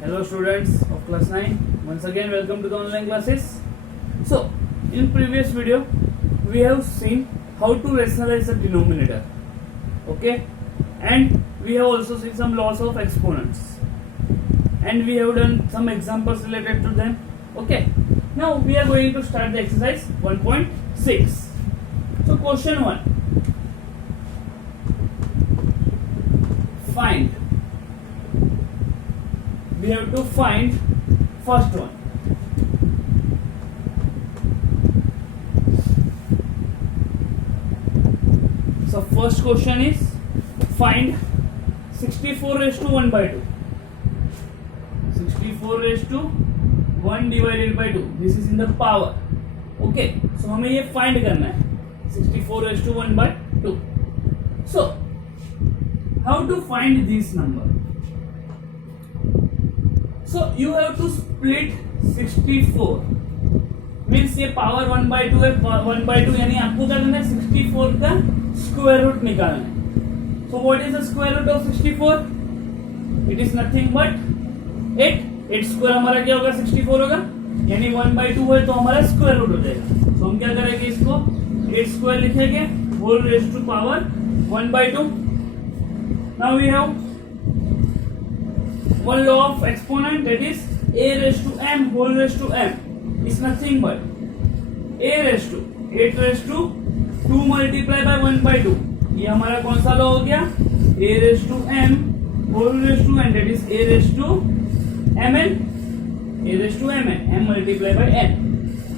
Hello students of class 9. Once again welcome to the online classes. So in previous video we have seen how to rationalize a denominator. Okay, and we have also seen some laws of exponents and we have done some examples related to them. Okay, now we are going to start the exercise 1.6. So question 1, find, we have to find first one. So first question is find 64 raised to 1 by 2. 64 raised to 1 divided by 2. This is in the power. Okay, so हमें ये find करना है 64 raised to 1 by 2. So how to find this number? So you have to split 64. Means ये power 1 by 2 है, 1 by 2 यानी आपको क्या करना है 64 का स्क्वायर रूट निकालना है. So what is the square root of 64? It is nothing but 8. 8 square हमारा क्या होगा 64 होगा, यानी 1 by 2 है तो हमारा स्क्वायर रूट हो जाएगा. तो हम क्या करेंगे इसको 8 स्क्वायर लिखेंगे whole raise to power 1 by 2. Now we have one law of exponent, that is a raised to m whole raised to m is nothing but a raised to 8 raised to 2 multiply by 1 by 2. ये हमारा कौन सा law हो गया a raised to m whole raised to n, that is a raised to mn, a raised to mn, m multiply by n.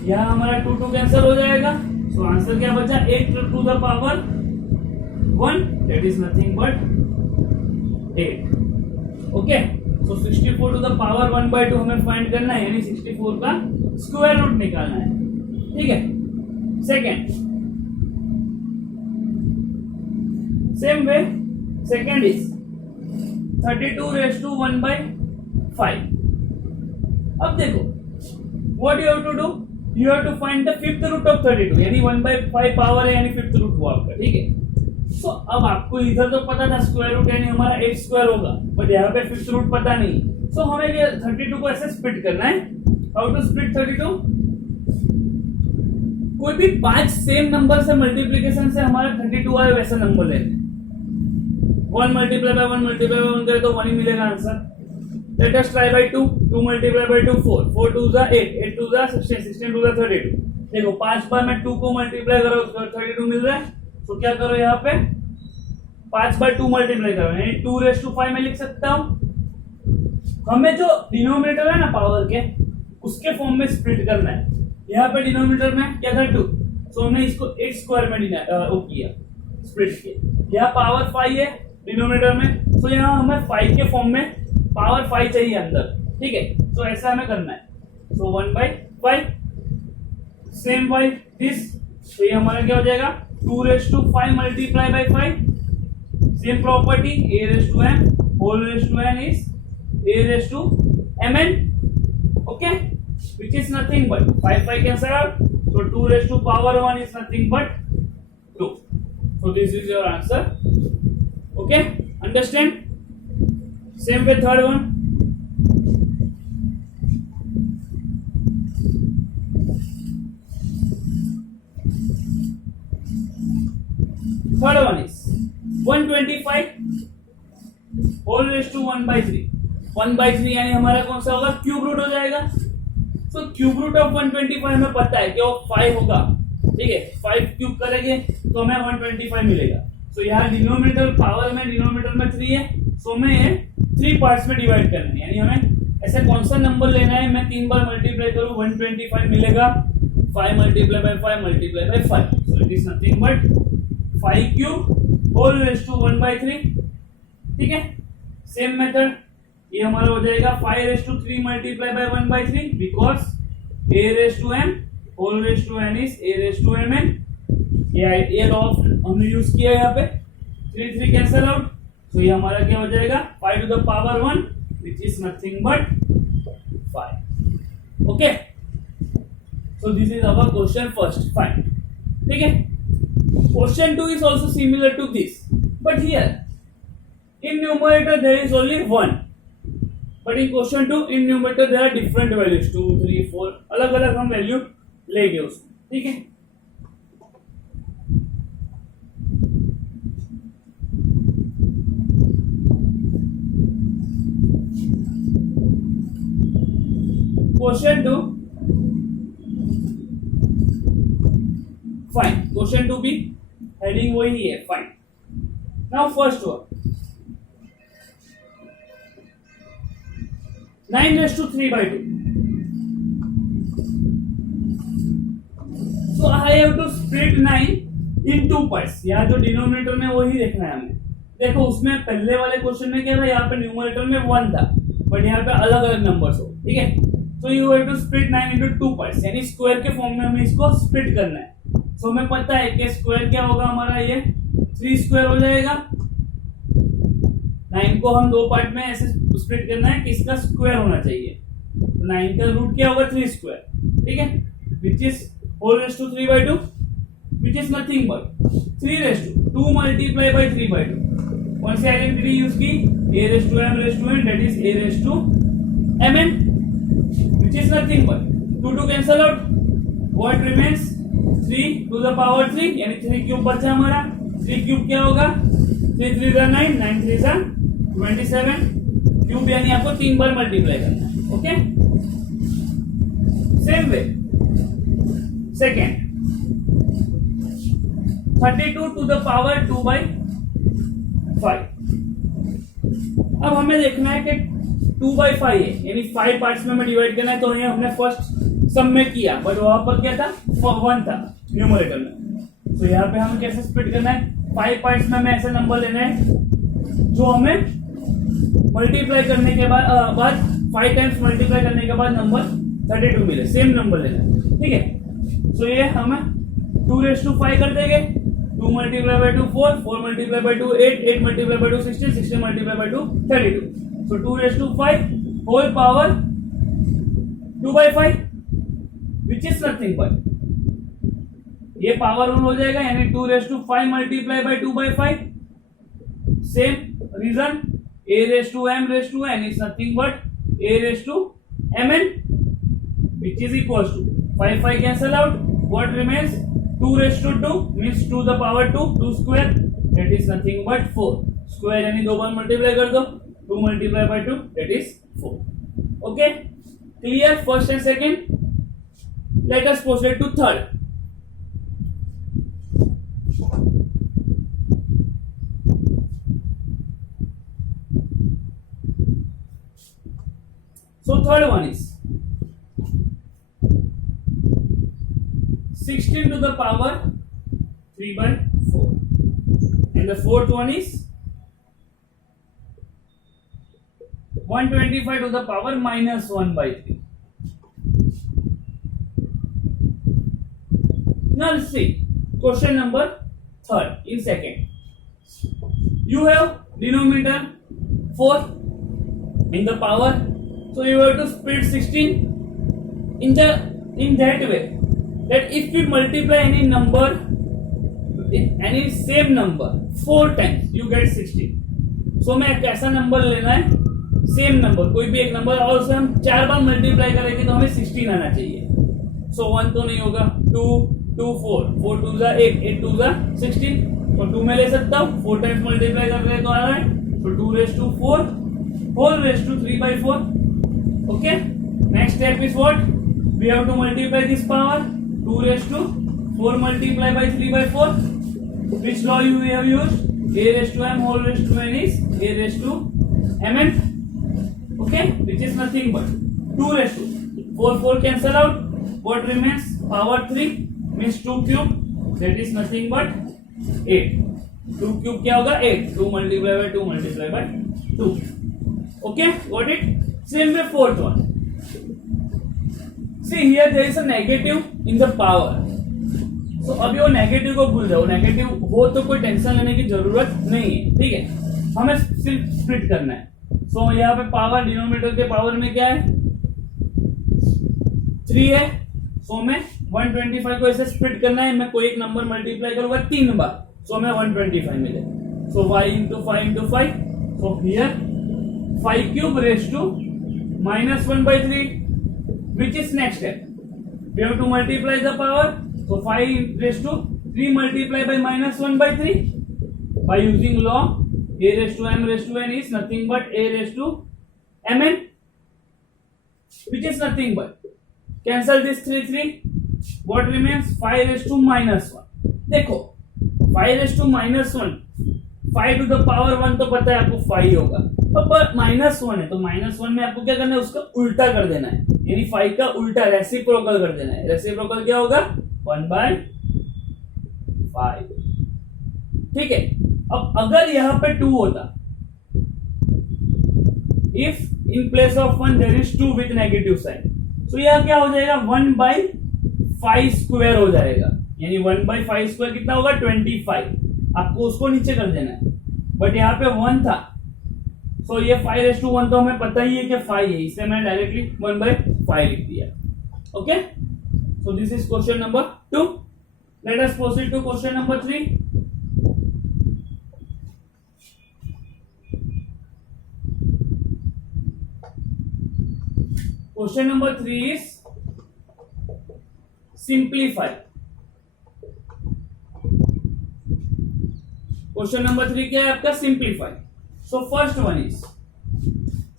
यहाँ हमारा 2 2 cancel हो जाएगा. तो आंसर क्या बचा 8 to the power 1, that is nothing but 8. Okay, so 64 to the power 1 by 2 हमें find करना है, यानी 64 का स्क्वायर रूट निकालना है. ठीक है. Second, same way second is 32 raise to 1 by 5. अब देखो what you have to do, you have to find the fifth root of 32, यानी 1 by 5 पावर है, यानी फिफ्थ रूट हुआ आपका. ठीक है. सो अब आपको इधर तो पता था स्क्वायर रूट यानी हमारा 8 स्क्वायर होगा, बट यहाँ पे फिफ्थ रूट पता नहीं. सो हमें ये 32 को ऐसे स्प्लिट करना है. How to split 32? कोई भी 5 सेम नंबर से मल्टीप्लीकेशन से हमारा 32 आए वैसा नंबर लेते हैं. 1 मल्टीप्लाई बाय 1 मल्टीप्लाई बाय 1 करे तो 1 ही मिलेगा answer. Let us try by 2. 2 multiply by 2 4, 4 2 जा 8, 8 2 जा 16, 16 2 जा 32. देखो 5 बार मैं 2 को मल्टीप्लाई करो 32 मिल रहा है. तो क्या करो यहाँ पे 5 by 2 मल्टीप्लाई करो, यानी 2 raised to 5 में लिख सकता हूँ. हमें जो डिनोमिनेटर है ना पावर के उसके फॉर्म में स्प्लिट करना है. यहाँ पे डिनोमिनेटर में क्या था 2, तो हमने इसको 8 स्क्वायर में किया स्प्लिट किया. यहाँ पावर 5 है डिनोमिनेटर में, तो यहाँ हमें 5 के फॉर्म में पावर 5 चाहिए अंदर. ठीक है. तो ऐसा हमें करना है. सो 1 by 5 सेम बाय दिस, तो ये हमारा क्या हो जाएगा 2 raised to 5 multiply by 5. Same property, a raised to m whole raised to n is a raised to mn. Okay, which is nothing but 5 5 cancel out. So 2 raised to power 1 is nothing but 2. So this is your answer. Okay, understand? Same with third one. Third one is 125 whole raised to 1 by 3. 1 by 3 यानी हमारा कौन सा होगा cube root हो जाएगा. सो cube root of 125 हमें पता है कि वो 5 होगा. ठीक है. 5 क्यूब करेंगे तो हमें 125 मिलेगा. सो यहाँ डिनोमिनेटर पावर में डिनोमिनेटर में 3 है, सो हमें ये 3 पार्ट्स में डिवाइड करना है. यानी हमें ऐसे कौन सा नंबर लेना है, मैं 3 बार मल्टीप्लाई करूँ 125 मिलेगा. 5 multiply by 5 multiply by 5, so it is nothing but 5 cube whole raise to 1 by 3. ठीक है. सेम मेथड ये हमारा हो जाएगा 5 raise to 3 multiply by 1 by 3, because a raise to m whole raise to n is a raise to mn. ये law हमने use किया यहाँ पे. 3 3 कैंसिल आउट, तो ये हमारा क्या हो जाएगा 5 to the power 1, which is nothing but 5. Okay, so this is our question first. Fine. ठीक है. Question 2 is also similar to this, but here in numerator there is only 1. But in question 2 in numerator there are different values 2 3 4 अलग अलग हम value लेंगे उसमें, ठीक है। Question 2 fine, question 2 भी हेडिंग वही है, fine. Now first one 9^3/2. So I have to split 9 in 2 parts. यहाँ जो डिनोमिनेटर में वही देखना है हमें। देखो उसमें पहले वाले क्वेश्चन में क्या था, यहाँ पे न्यूमरेटर में 1 था बट यहाँ पे अलग अलग नंबर्स हो, ठीक है। तो you have to split 9 into 2 parts, यानी स्क्वायर के फॉर्म में हमें इसको स्प्लिट करना है। सो हमें पता है कि स्क्वायर क्या होगा हमारा, ये 3 स्क्वायर हो जाएगा। 9 को हम 2 पार्ट में ऐसे स्प्लिट करना है कि इसका स्क्वायर होना चाहिए। तो 9 का रूट क्या होगा, 3 स्क्वायर, ठीक है, which is whole raise to 3/2, which is nothing but 3 raise to 2 multiply by 3/2। कौन सी आइडेंटिटी यूज की, a raise to m raise to n, that is a raise to mn, which is nothing but 2 to cancel out, what remains 3 to the power 3, यानी 3 cube बचा हमारा। 3 cube क्या होगा, 3 3 जा 9, 9 3 जा 27 क्यूब, यानी आपको 3 बार मल्टीप्लाई करना है, okay. Same way second 32 to the power 2/5। अब हमें देखना है कि 2/5 है, यानी 5 पार्ट्स में हमें डिवाइड करना है। तो ये हमने फर्स्ट सम में किया बट वहां पर क्या था, 1 था न्यूमरेटर में। तो यहाँ पे हमें कैसे स्प्लिट करना है, 5 पार्ट्स में हमें ऐसा नंबर लेना है जो हमें मल्टीप्लाई करने के बाद 5 टाइम्स मल्टीप्लाई करने के बाद नंबर 32 मिले, सेम नंबर लेना है, ठीक है। सो ये हमें 2/5 कर देंगे, 2 multiply by 2 4, 4 multiply by 2 8, 8 multiply by 2 16, 16 multiply by 2 32। So 2/5 whole power 2/5, which is nothing but ये पावर 1 हो जाएगा, यानी 2/5 multiply by 2/5। Same reason a raise to m raise to n is nothing but a raise to mn, which is equals to 5 5 cancel out, what remains 2/2 means 2 the power 2, 2 square, that is nothing but 4 square, यानी 2 बार multiply कर दो, 2 multiplied by 2, that is 4. Okay, clear first and second. Let us proceed to third. So third one is 16 to the power 3/4, and the fourth one is 125 to the power -1/3. Now see question number third in second. You have denominator 4 in the power, so you have to split 16 in that way that if we multiply any number, any same number 4 times, you get 16. So हमें एक ऐसा number लेना है, same number कोई भी एक number, और उसे हम 4 बार मल्टीप्लाई करेंगे तो हमें 16 आना चाहिए। सो 1 तो नहीं होगा, 2 2 4 4 2 जा 8 8 2 जा 16, और 2 में ले सकता हूँ, 4 टाइम्स मल्टीप्लाई कर रहे हैं तो आ रहा है, तो 2/4 whole raised to 3/4. Okay, next step is what, we have to multiply this power, 2/4 multiplied by 3/4. Which law you have used, a raised to m whole raised to n is a raised to mn. Okay, which is nothing but 2/4 4 cancel out, what remains, power 3 means 2 cube, that is nothing but 8. 2 cube क्या होगा, 8, 2 multiply by 2 multiply by 2. Okay, got it? Same way fourth one. See here there is a negative in the power. So अभी वो negative को भूल जाओ, negative हो तो कोई टेंशन लेने की जरूरत नहीं है, ठीक है, हमें सिर्फ स्प्लिट करना है। सो यहाँ पे पावर, डिनोमिनेटर के पावर में क्या है, 3 है, सो हमें 125 को ऐसे स्प्लिट करना है। मैं कोई एक नंबर मल्टीप्लाई करूंगा 3 बार, सो हमें 125 मिले। सो 5 into 5 into 5, so here 5 cube raised to -1/3, which is next step? We have to multiply the power. So 5 raised to 3 multiplied by -1/3 by using law. A raised to m raised to n is nothing but a raised to mn, which is nothing but, cancel this 3 what remains? 5 raised to -1. देखो 5 raised to -1, 5 to the power 1 तो पता है आपको 5 होगा, पर -1 है तो -1 में आपको क्या करना है? उसका उल्टा कर देना है, यानी 5 का उल्टा रेसिप्रोकल कर देना है। रेसिप्रोकल क्या होगा? 1/5। ठीक है। अब अगर यहां पे 2 होता, if in place of 1 there is 2 with negative sign, तो यह क्या हो जाएगा? 1/5 स्क्वायर हो जाएगा, यानी 1/5 स्क्वायर कितना होगा? 25। आपको उसको नीचे कर देना है, बट यहाँ पे 1 था, सो ये 5:1 तो हमें पता ही है कि 5 है, इससे मैंने डायरेक्टली 1/5 लिख दिया। Okay, so this is question number 2। Let us proceed to question number 3। Question number 3 is simplify. Question number 3 क्या है आपका? Simplify. So first one is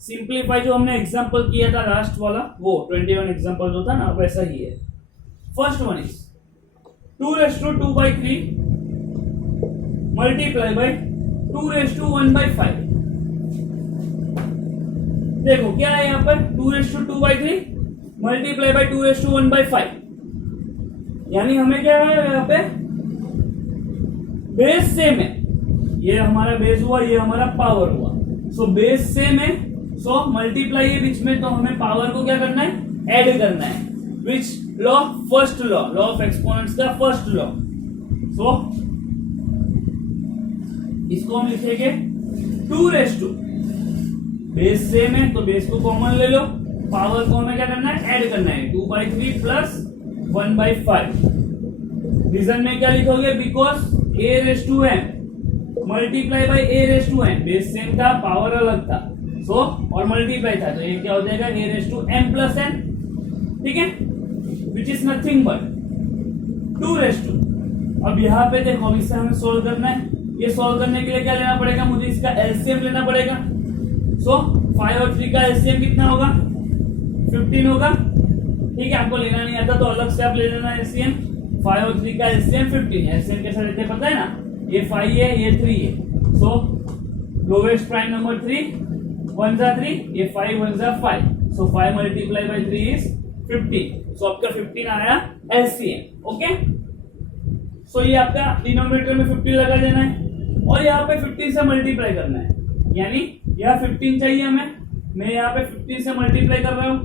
simplify, जो हमने एग्जांपल किया था लास्ट वाला, वो 21 एग्जांपल जो था ना, वैसा ही है। First one is 2/2/3 multiply by 2/1/5। देखो क्या है यहाँ पर? 2/2/3 मल्टीप्लाई बाय 2/1/5, यानी हमें क्या है यहाँ पे? बेस सेम है, ये हमारा बेस हुआ, ये हमारा पावर हुआ। सो बेस सेम है, सो मल्टीप्लाई है बीच में, तो हमें पावर को क्या करना है? ऐड करना है। Which law? First law, law of exponents का फर्स्ट लॉ। सो इसको हम लिखेंगे 2/, बेस सेम है तो बेस को कॉमन ले लो, पावर को हमें क्या करना है? ऐड करना है। 2/3 प्लस 1/5। रीजन में क्या लिखोगे? Because a/m multiply by a/m, base same था, पावर अलग था, सो और मल्टीप्लाई था, तो ये क्या हो जाएगा? a/m plus n। ठीक है, विच इज नथिंग बट 2/। अब यहाँ पे देखो, अब इससे हमें सोल्व करना है। ये सोल्व करने के लिए क्या लेना पड़ेगा? मुझे इसका एलसीएम लेना पड़ेगा। सो 5 और 3 का एलसीएम कितना होगा? 15 होगा। ठीक है, आपको लेना नहीं आता तो अलग से आप ले लेना एलसीएम। 5 और 3 का एलसीएम 15 है। एलसीएम कैसे लेते हैं पता है ना? ये 5 है, ये 3 है, सो लोवेस्ट प्राइम नंबर 3, 1 जा 3, ये 5 1 जा 5, सो 5 मल्टीप्लाई बाय 3 इज 15। सो आपका 15 आया एलसीएम। ओके, सो ये आपका डिनोमिनेटर में 15 लगा देना है और यहाँ पे 15 से मल्टीप्लाई करना है, यानी यहाँ 15 चाहिए हमें, मैं यहाँ पे 15 से मल्टीप्लाई कर रहा हूँ,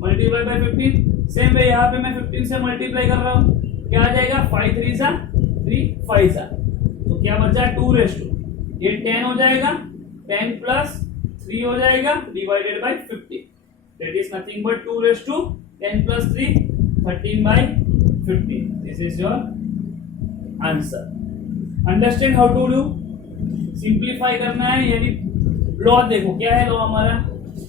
मल्टीप्लाई बाय 15। सेम वे यहाँ पे मैं 15 से मल्टीप्लाई कर रहा हूँ, क्या आ जाएगा? 5 3 जा 3, 5 जा, तो क्या बचा? 2/, ये 10 हो जाएगा, 10 प्लस 3 हो जाएगा divided by 50, that is nothing but 2/10 plus 3, 13/15। This is your answer. Understand how to do? Simplify करना है, यानी लॉ देखो क्या है लॉ हमारा?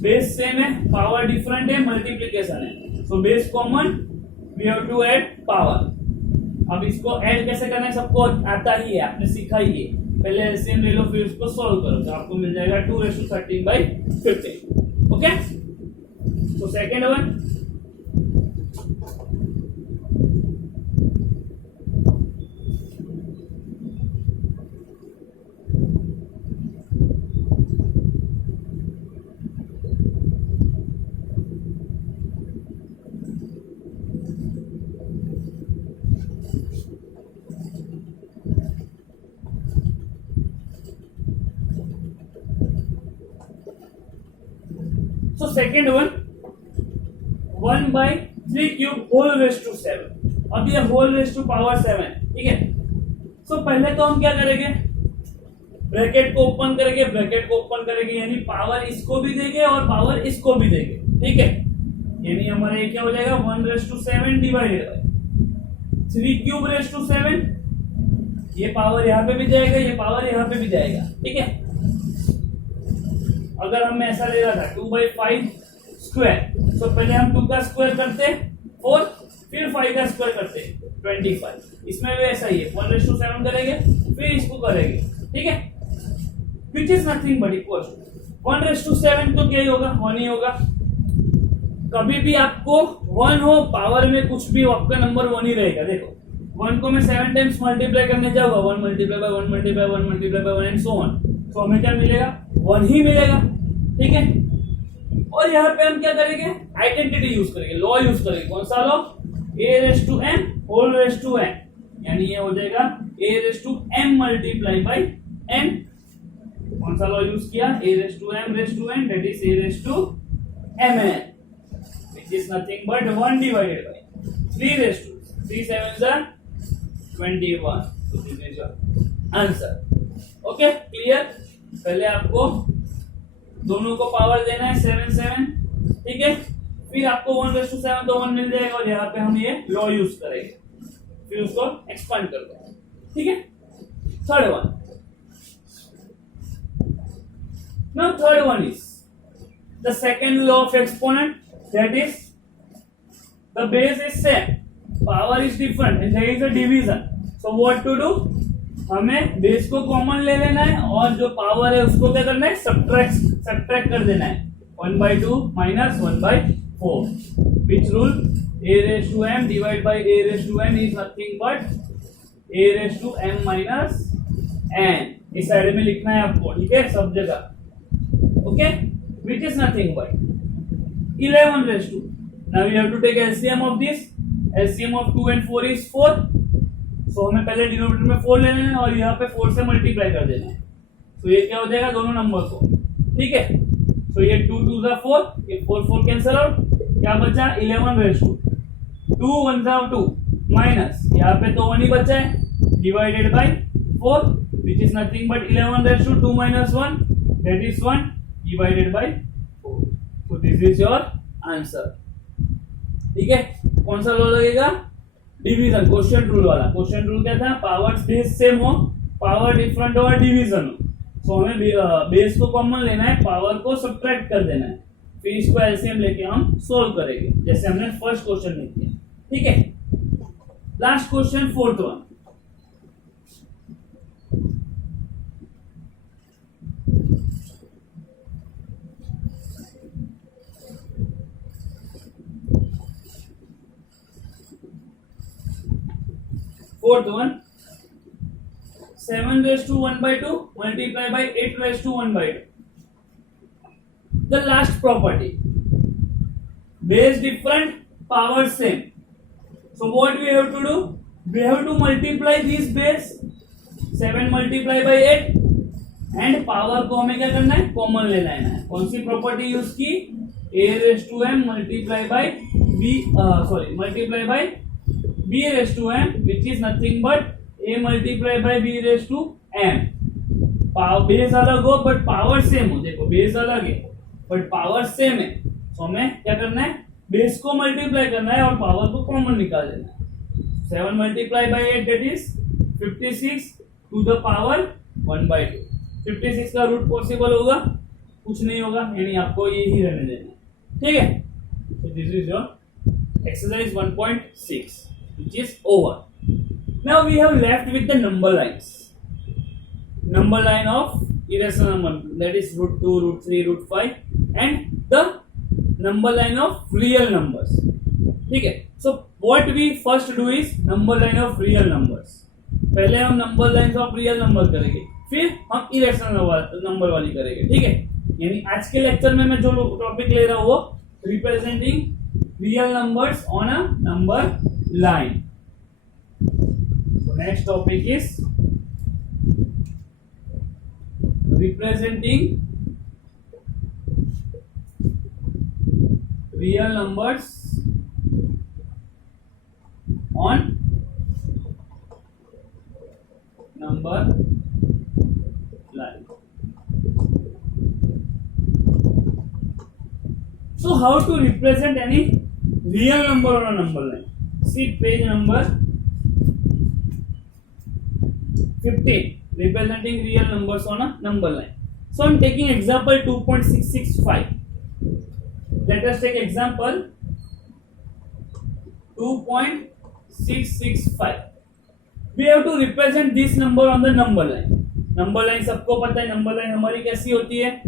बेस सेम है, पावर डिफरेंट है, मल्टीप्लिकेशन है, so base common, we have to add power. अब इसको ऐड कैसे करना है सबको आता ही है, आपने सीखा ही है। पहले एलसीएम ले लो, फिर उसको सॉल्व करो, तो आपको मिल जाएगा 2/13/15। Okay, so second one, so second one 1/3 cube whole raised to 7। अब ये whole raised to power 7, ठीक है। सो पहले तो हम क्या करेंगे? ब्रैकेट को ओपन करेंगे, ब्रैकेट को ओपन करेंगे, यानी पावर इसको भी देंगे और पावर इसको भी देंगे, ठीक है। यानी हमारा ये क्या हो जाएगा? 1/7 divided by 3 cube raised to 7। ये पावर यहाँ पे भी जाएगा, ये पावर यहाँ पे भी जाएगा, ठीक है। अगर हम ऐसा ले रहा था 2/5, स्क्वायर। सो पहले हम 2 का स्क्वायर करते 4, फिर 5 का स्क्वायर करते 25। इसमें भी ऐसा ही है, 1:7 करेंगे फिर इसको करेंगे, ठीक है, which is nothing but equal 1:7 तो क्या ही होगा, 1 ही होगा। कभी भी आपको 1 हो पावर में कुछ भी आपका नंबर 1 ही रहेगा। देखो 1 को मैं 7 टाइम्स मल्टीप्लाई करने जाऊंगा, 1 multiply by 1 multiply 1 multiply by 1 and so on, तो हमें क्या मिलेगा, 1 ही मिलेगा, ठीक है। और यहाँ पे हम क्या करेंगे, आइडेंटिटी यूज करेंगे, लॉ यूज करेंगे। कौन सा law, a⁻m whole raise to n, यानी ये हो जाएगा a⁻m मल्टीप्लाई बाय n। कौन सा लॉ यूज किया, a⁻m that is a⁻mn, which is nothing but 1 divided by 3 7s are 21. So this is your answer. Okay, clear? पहले आपको दोनों को पावर देना है 7 7, ठीक है, फिर आपको 1:7 तो 1 मिल जाएगा, और यहाँ पे हम ये लॉ यूज करेंगे, फिर उसको एक्सपांड कर देंगे, ठीक है। Third one, now third one is the second law of exponent, that is the base is same, power is different and there is a division. So what to do, हमें base को common ले लेना है और जो power है उसको क्या करना है, सब्ट्रैक्ट कर देना है, 1/2 minus 1/4, which rule, a⁻m divided by a⁻n is nothing but a⁻m minus n। इस साइड में लिखना है आपको, ठीक है, सब जगह, okay, which is nothing but 11/2। now we have to take LCM of this, LCM of 2 and 4 is 4, so हमें पहले डिनोमिनेटर में 4 ले लेना है और यहाँ पे 4 से मल्टीप्लाई कर देना है, तो ये क्या हो जाएगा, दोनों नंबर को, ठीक है। so ये 2 2 जा 4, ये 4 4 कैंसिल आउट, क्या बचा 11/2, 2 1 जा 2 माइनस, यहाँ पे तो 1 ही बचा है, divided by 4, which is nothing but 11/2 minus 1, that is 1 divided by 4। so this is your answer, ठीक है। कौन सा लॉ लगेगा, डिवीजन, क्वेश्चन रूल वाला। क्वेश्चन रूल क्या था, पावर्स बेस सेम हो, पावर डिफरेंट हो और डिवीजन हो, तो हमें बेस को कॉमन लेना है, पावर को सब्ट्रैक्ट कर देना है, फिर इसको एलसीएम लेके हम सोल्व करेंगे, जैसे हमने फर्स्ट क्वेश्चन में किया, ठीक है। Last question, fourth one, fourth one, 7/1/2 multiplied by 8/1/2, the last property, base different, power same, so what we have to do, we have to multiply this base, 7 multiply by 8, and power को हमें क्या करना है, common ले लेना है। कौन सी property use की, a⁻m multiply by b⁻m, which is nothing but a multiply by b⁻m। Base अलग हो बट पावर सेम हो, देखो बेस अलग है बट पावर सेम है, तो हमें क्या करना है, बेस को मल्टीप्लाई करना है और पावर को कॉमन निकाल देना है। 7 multiply by 8 that is 56 to the power 1/2। 56 का रूट पॉसिबल होगा, कुछ नहीं होगा, यानी आपको ये ही रहने देना है, ठीक है। so this is your exercise 1.6, which is over. Now we have left with the number lines, number line of irrational number, that is √2, √3, √5, and the number line of real numbers, ठीक है। so what we first do is number line of real numbers, पहले हम number lines of real number करेंगे, फिर हम irrational number वाली करेंगे, ठीक है। यानी आज के लेक्चर में मैं जो टॉपिक ले रहा हूँ वो representing real numbers on a number line। so next topic is representing real numbers on number line। so how to represent any real number on a number line, see page number 15, representing real numbers on a number line। so I'm taking example 2.665, Let us take example 2.665. We have to represent this number on the number line. Number line सबको पता है, number line हमारी कैसी होती है?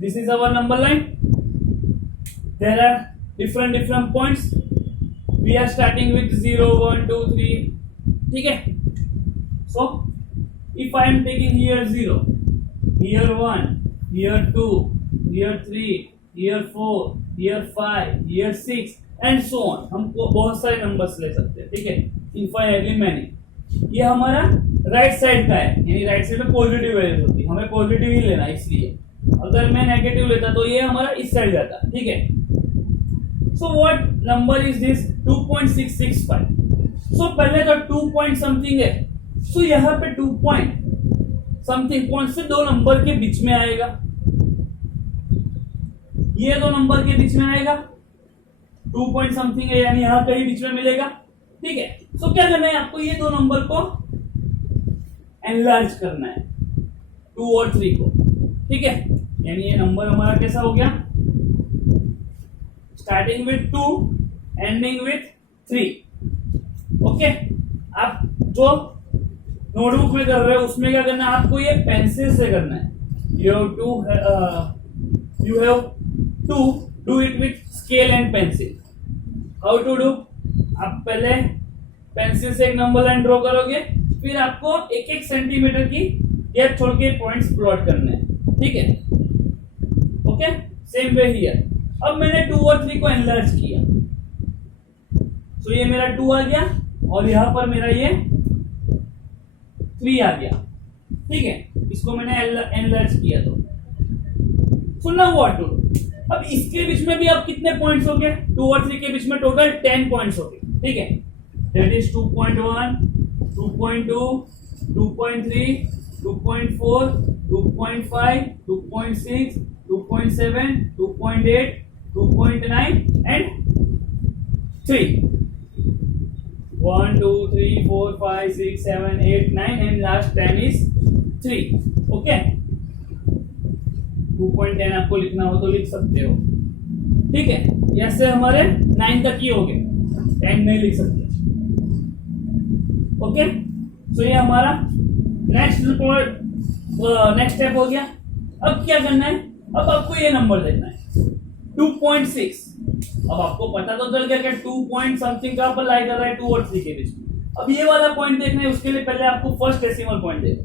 This is our number line. There are different points. We are starting with 0, 1, 2, 3. ठीक है? So if I am taking here 0, here 1, here 2, here 3, here 4, here 5, here 6 and so on. हमको बहुत सारे नंबर्स ले सकते हैं, ठीक है? Infinitely many. ये हमारा राइट साइड का है, यानी राइट साइड में पॉजिटिव वैल्यूज होती है, हमें पॉजिटिव ही लेना, इसलिए अगर मैं नेगेटिव लेता तो ये हमारा इस साइड जाता, ठीक है? So what number is this? 2.665. सो पहले तो 2 पॉइंट समथिंग है, सो यहाँ पे 2 पॉइंट समथिंग कौन से दो नंबर के बीच में आएगा? ये दो नंबर के बीच में आएगा. 2 पॉइंट समथिंग है, यानी यहाँ कहीं बीच में मिलेगा, ठीक है? सो क्या करना है आपको? ये दो नंबर को एनलार्ज करना है, 2 और 3 को, ठीक है? यानी ये नंबर हमारा कैसा हो गया? Starting with 2 ending with 3. Okay, आप जो नोटबुक में कर रहे हो उसमें क्या करना है आपको? ये पेंसिल से करना है. You have to do it with scale and pencil. How to do? आप पहले पेंसिल से एक नंबर लाइन ड्रॉ करोगे, फिर आपको 1-1 सेंटीमीटर की गैप छोड़ के पॉइंट्स प्लॉट करने हैं, ठीक है? Okay, same way here. अब मैंने 2 और 3 को एनलार्ज किया, तो ये मेरा 2 आ गया और यहां पर मेरा ये 3 आ गया, ठीक है? इसको मैंने एनलार्ज किया. तो सुनना व्हाट टू. अब इसके बीच में भी आप कितने पॉइंट्स हो गए? 2 और 3 के बीच में टोटल 10 पॉइंट्स हो गए, ठीक है? That is 2.1, 2.2, 2.3, 2.4, 2.5, 2.6, 2.7, 2.8, 2.9 and 3. 1, 2, 3, 4, 5, 6, 7, 8, 9 and last 10 is 3. Okay? 2.10 आपको लिखना हो तो लिख सकते हो, ठीक है? ऐसे हमारे 9 तक ही हो गए, 10 नहीं लिख सकते. ओके, सो ये हमारा नेक्स्ट स्टेप हो गया. अब क्या करना है? अब आपको ये नंबर देखना है 2.6. अब आपको पता तो चल गया कि 2 पॉइंट समथिंग कहां पर लाई कर रहा है? 2 और 3 के बीच में. अब ये वाला पॉइंट देखना है, उसके लिए पहले आपको फर्स्ट डेसिमल पॉइंट देखना.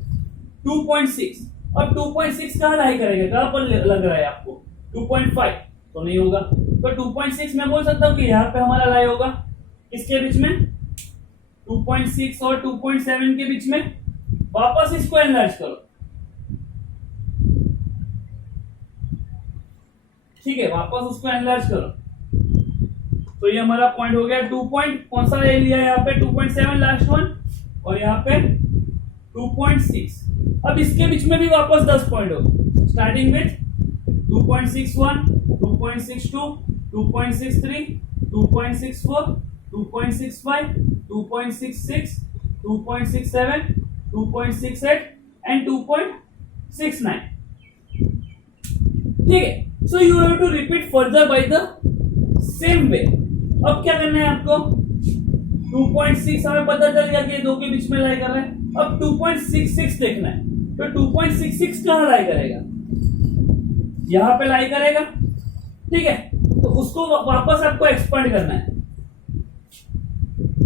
2.6. अब 2.6 कहां लाई करेगा? कहां पर लग रहा है आपको? 2.5 तो नहीं होगा. तो 2.6 मैं बोल सकता हूं कि यहाँ पे हमारा लाई होगा. किसके बीच में? 2.6 और 2.7 के बीच में. वापस इसको एनलार्ज करो, ठीक है? वापस उसको एनलार्ज करो. तो ये हमारा पॉइंट हो गया 2 पॉइंट. कौन सा ले लिया यहाँ पे? 2.7 लास्ट वन, और यहाँ पे 2.6. अब इसके बीच में भी वापस 10 पॉइंट हो, स्टार्टिंग विथ 2.61, 2.62, 2.63, 2.64, 2.65, 2.66, 2.67, 2.68 and 2.69. ठीक है? So you have to repeat further by the same way. अब क्या करना है आपको? 2.6 हमें पता चल गया कि दो के बीच में लाई कर रहा है. अब 2.66 देखना है. तो 2.66 कहाँ लाई करेगा? यहाँ पे लाई करेगा, ठीक है? तो उसको वापस आपको एक्सपांड करना है.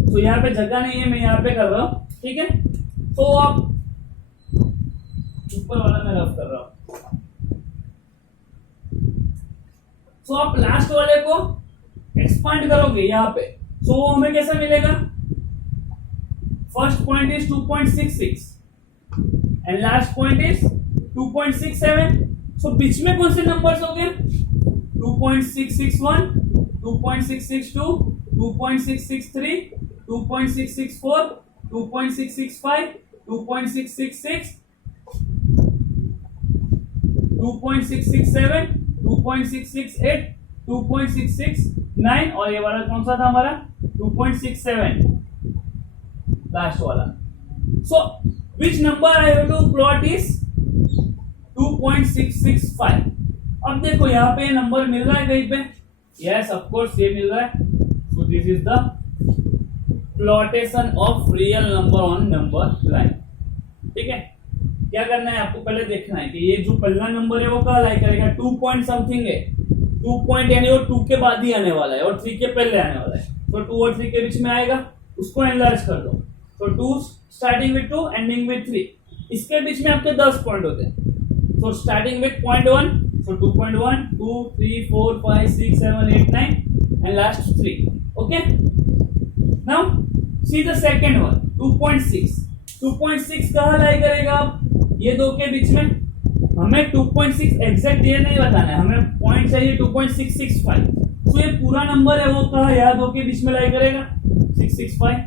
तो यहाँ पे जगह नहीं है, मैं यहाँ पे कर रहा हूँ, ठीक है? तो आप ऊपर वाला मैं रफ कर रहा हूँ. तो आप लास्ट वाले को एक्सपांड करोगे यहाँ पे, तो हमें कैसा मिलेगा? First point is 2.66 and last point is 2.67. सो बीच में कौन से नंबर्स हो गए? 2.661, 2.662, 2.663, 2.664, 2.665, 2.666, 2.667, 2.668, 2.669 और ये वाला कौन सा था हमारा? 2.67 लास्ट वाला. So which number I have to plot is 2.665। अब देखो यहाँ पे नंबर मिल रहा है कहीं पे, यस ऑफ कोर्स ये मिल रहा है। So this is the plotation of real number on number line. ठीक है, क्या करना है आपको, पहले देखना है कि ये जो पहला नंबर है वो कहाँ लाई करेगा, 2 पॉइंट समथिंग है, 2 पॉइंट यानी वो 2 के बाद ही आने वाला है और 3 के पहले आने वाला है, तो 2 और 3 के बीच में आएगा, उसको एनलार्ज कर दो। तो 2 स्टार्टिंग विथ 2 एंडिंग विथ 3, इसके बीच में आपके 10 पॉइंट होते हैं। तो starting with 0.1, so 2.1, 2, 3, 4, 5, 6, 7, 8, 9 and last 3. Okay, now see the second one, 2.6। 2.6 कहाँ लाई करेगा आप, ये दो के बीच में। हमें 2.6 एग्जैक्ट ये नहीं बताना है, हमें पॉइंट चाहिए 2.665। तो ये पूरा नंबर है वो कहाँ, यहाँ दो के बीच में लाई करेगा 665।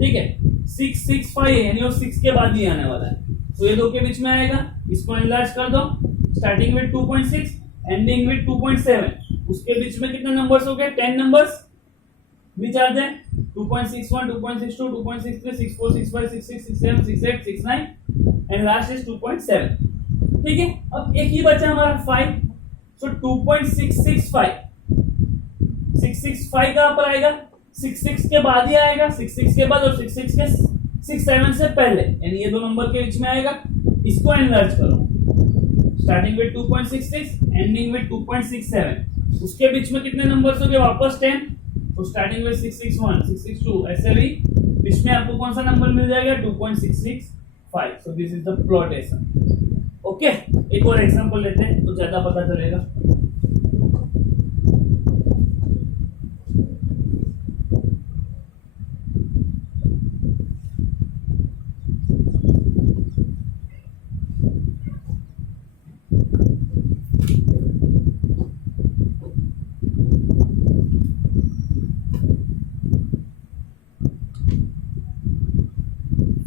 ठीक है, 665 है यानी वो 6 के बाद ही आने वाला है, तो ये दो के बीच में आएगा, इसको एनलार्ज कर दो। स्टार्टिंग विथ 2.6 एंडिंग विथ 2.7, उसके बीच में कितने नंबर्स हो गए, 10 नंबर्स बीच आते हैं, 2.61, 2.62, 2.63, 64, 65, 66, 67, 68, 69 एंड लास्ट इज 2.7। ठीक है, अब एक ही बचा हमारा 5, सो 2.665। 665 कहां पर आएगा, 66 के बाद ही आएगा, 66 के बाद और 66 के 67 से पहले, यानी ये दो नंबर के बीच में आएगा, इसको एनलार्ज करो। स्टार्टिंग विथ 2.66 एंडिंग विथ 2.67, उसके बीच में कितने नंबर्स हो गए, वापस 10, तो स्टार्टिंग विथ 661, 662, ऐसे भी बीच में आपको कौन सा नंबर मिल जाएगा, 2.665। So this is the plotation. Okay, एक और एग्जांपल लेते हैं तो ज्यादा पता चलेगा।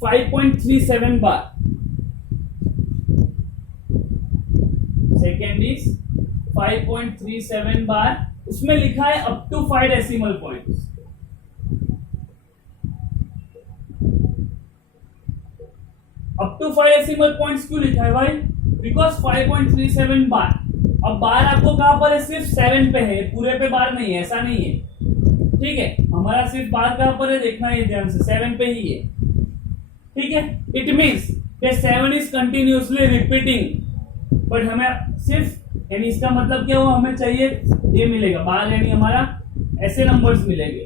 .37 बार, सेकेंड इज 5.37 बार, उसमें लिखा है up to 5 decimal points. Up to 5 decimal points क्यों लिखा है भाई, बिकॉज 5.37 बार। अब बार आपको कहां पर है, सिर्फ 7 पे है, पूरे पे बार नहीं है, ऐसा नहीं है। ठीक है, हमारा सिर्फ बार कहां पर है देखना है ध्यान से, 7 पे ही है। ठीक है, it means 7 is continuously repeating, but हमें सिर्फ यानी इसका मतलब क्या हुआ, हमें चाहिए ये मिलेगा बार, यानी हमारा ऐसे नंबर्स मिलेंगे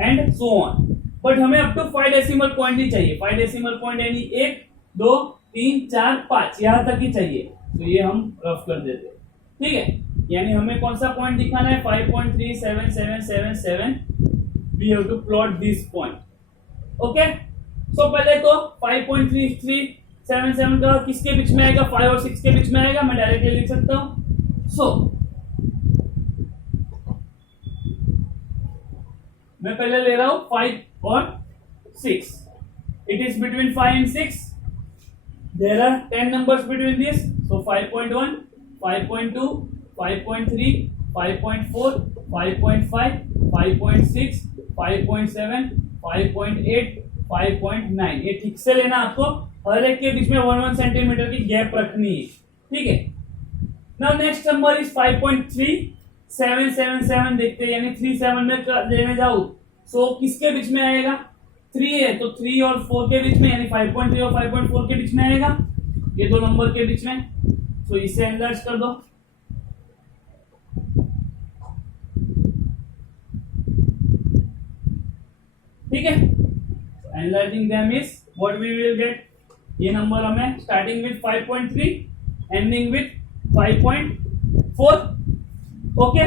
एंड सो ऑन, बट हमें अप टू 5 डेसिमल पॉइंट ही चाहिए। 5 डेसिमल पॉइंट यानी 1, 2, 3, 4, 5 यहां तक ही चाहिए, तो ये हम रफ कर देते हैं। ठीक है, यानी हमें कौन सा पॉइंट दिखाना है, 5.3777, we have to plot this point. Okay, so पहले तो 5.3377 का किसके बीच में आएगा, 5 और 6 के बीच में आएगा, मैं डायरेक्टली लिख सकता हूं। सो मैं पहले ले रहा हूं 5 और 6, it is between 5 and 6, there are 10 numbers between this, so 5.1, 5.2, 5.3, 5.4, 5.5, 5.6, 5.7, 5.8, 5.9, ये ठीक से लेना आपको, हर एक के बीच में 1 सेंटीमीटर की गैप रखनी है। ठीक है, नाउ नेक्स्ट नंबर इज 5.3777, देखते हैं, यानी 37 में लेने जाऊं, सो किसके बीच में आएगा, 3 है तो 3 और 4 के बीच में, यानी 5.3 और 5.4 के बीच में आएगा, ये दो नंबर के बीच में, तो इसे एनलार्ज कर दो। ठीक है, enlarging them is what we will get, ये नंबर हमें starting with 5.3 ending with 5.4। Okay,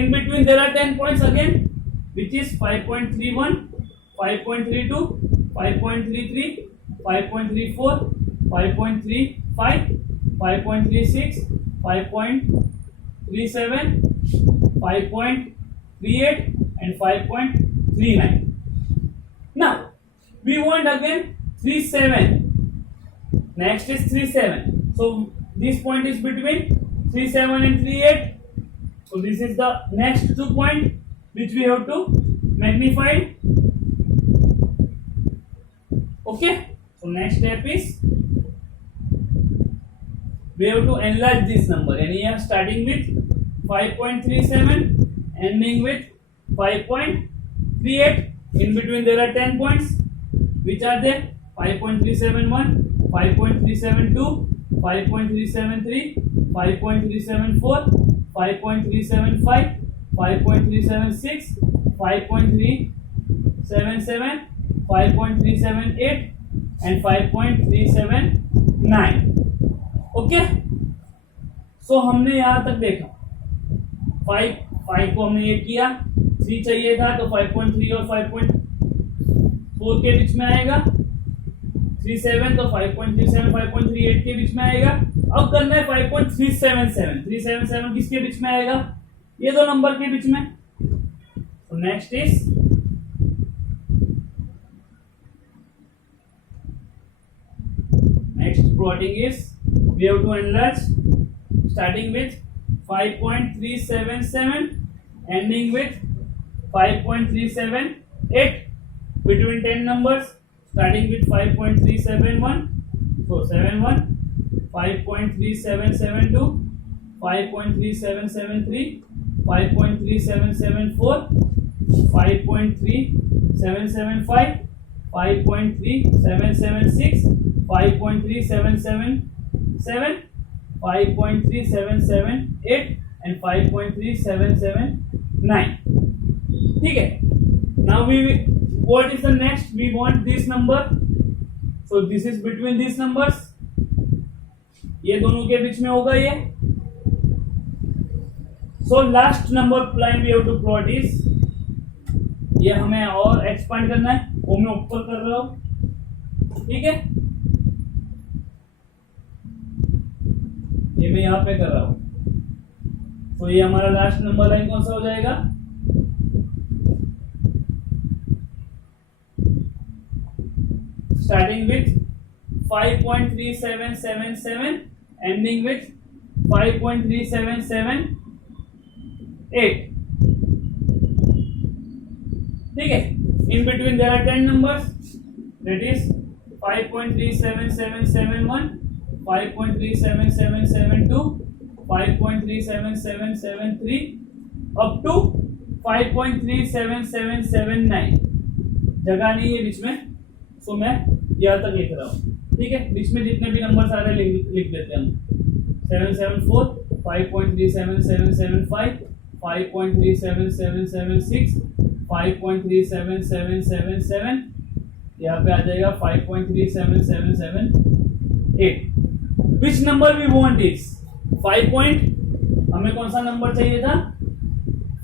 in between there are 10 points again, which is 5.31, 5.32, 5.33, 5.34, 5.35, 5.36, 5.37, 5.38 and 5.39. Now we want again 37. Next is 37. So this point is between 37 and 38. So this is the next 2 point which we have to magnify. Okay, so next step is we have to enlarge this number, यानी यह starting with 5.37 ending with 5.38. In between there are 10 points, which are there? 5.371, 5.372, 5.373, 5.374, 5.375, 5.376, 5.377, 5.378 and 5.379. Okay, सो हमने यहां तक देखा 5 को हमने ये किया, 3 चाहिए था तो 5.3 और 5.4 के बीच में आएगा, 37 तो 5.37 5.38 के बीच में आएगा। अब करना है 5.377, 377 किसके बीच में आएगा? ये दो नंबर के बीच में। तो next is next plotting is we have to enlarge starting with 5.377 ending with 5.378 between 10 numbers starting with 5.371, so 71, 5.3772, 5.3773, 5.3774, 5.3775, 5.3776, 5.3777, 5.3778 and 5.3779. ठीक है, now what is the next? We want this number, so this is between these numbers, ये दोनों के बीच में होगा ये। so last number line we have to plot is, ये हमें और एक्सपांड करना है, वो मैं ऊपर कर रहा हूं, ठीक है, ये मैं यहाँ पे कर रहा हूं। तो ये हमारा लास्ट नंबर लाइन कौन सा हो जाएगा? स्टार्टिंग विथ 5.3777 एंडिंग विथ 5.3778, ठीक है। In between there are 10 numbers, that is 5.37771, 5.37772, 5.37773 up to 5.37779। जगह नहीं है बीच में, सो मैं यहाँ तक लिख रहा हूँ, ठीक है। बीच में जितने भी नंबर आ रहे लिख देते हैं हम। 774, 5.37775, 5.37776, 5.37777, यहाँ पे आ जाएगा 5.37778। Which number we want is 5. हमें कौन सा नंबर चाहिए था?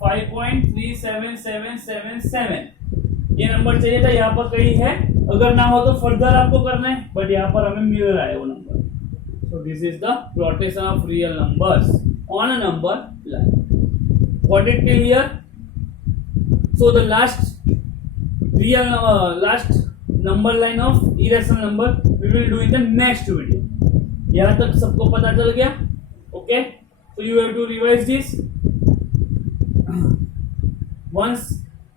5.37777, ये नंबर चाहिए था, यहाँ पर कहीं है, अगर ना हो तो फर्दर आपको करना है, बट यहाँ पर हमें मिल रहा है वो number. So this is the plotation of real numbers on a number line. What it till here? So the last number line of irrational number we will do in the next video. यहाँ तक सबको पता चल गया? Okay, so you have to revise this once,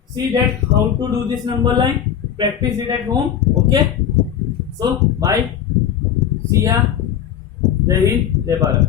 see that how to do this number line, practice it at home. Okay, so bye, see ya, Jai Hind, Jai Bharat.